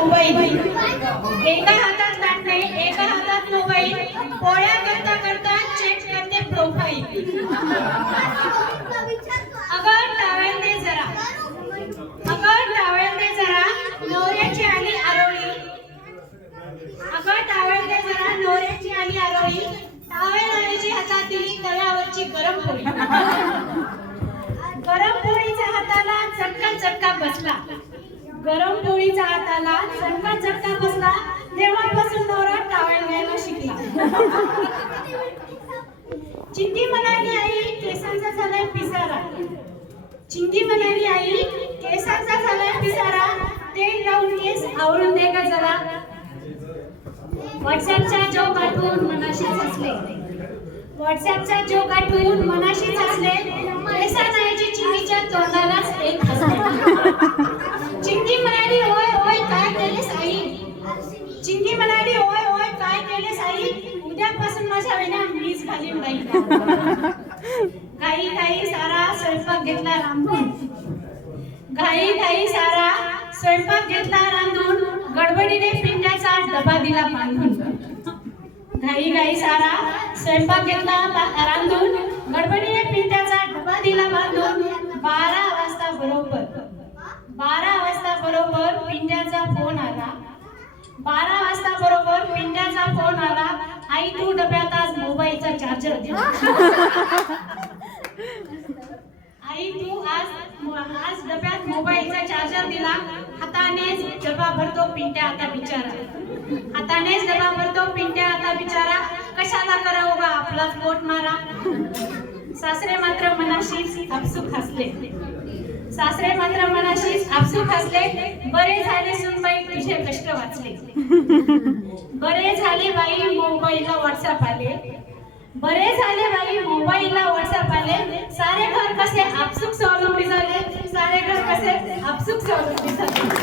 Mobile, एका हातात दांडे एका हातात मोबाईल, पोळ्या करता करता चेक करते प्रोफाईल. अगं टावेल दे जरा, अगं टावेल दे जरा, नवऱ्याची आली आरोळी. अगं टावेल दे जरा, नवऱ्याची आली आरोळी. टावेल आईची हातात दिली तव्यावरची गरम पोळी. गरम पोळीच्या हाताला चटका चटका बसला, गरम पोळीच्या हाताला चटका चटका बसला. तेव्हापासून नवरा टावेल घ्यायला शिकला. चिंटी म्हणाली आई केसांचा झालाय पिसारा, चिंटी म्हणाली आई केसांचा झालाय पिसारा, तेल लावून केस आवरून दे ग जरा. व्हॉट्सअपचा जो गाठून मनाशीच असले, व्हॉट्सअपचा जो गाठून मनाशीच असले, पैसा नाहीची चिंटीच्या तोंडालाच एक हसले. चिंटी म्हणाली ओय ओय काय केलेस आई, चिंटी म्हणाली ओय ओय काय केलेस आई, उद्यापासून माझ्या वेण्या मीच घालीन बाई. घाई घाई सारा स्वयंपाक घेतला रांधून, घाई घाई सारा स्वयंपाक घेतला रांधून, गडबडीने पिंड्याचा डबा दिला बांधून. घाई घाई सारा स्वयंपाक घेतला रांधून, गडबडीने पिंड्याचा डबा दिला बांधून. 12 वाजता बरोबर, 12 वाजता बरोबर पिंड्याचा फोन आला, 12 वाजता बरोबर पिंड्याचा फोन आला. आई तू डब्यात आज मोबाईलचा चार्जर दे. आई तू आज डब्यात मोबाईलचा चार्जर दिला. हातानेच डबा भरतो पिंट्या आता बिचारा, हातानेच डबा भरतो पिंट्या आता बिचारा. कशाला करावं बा आपलाच पोट मारा. सासरे मात्र मनाशीच आपसुक हसले, सासरे मात्र मनाशीच आपसुक हसले. बरे झाले सुनबाई तुझे कष्ट वाचले, बरे झाले बाई मोबाईलला व्हॉट्सअप आले, बरे झाले बाई मोबाईलला व्हॉट्सअप आले. सारे घर कसे आपसुक स्वावलंबी झाले, सारे घर कसे आपसुक स्वावलंबी झाले.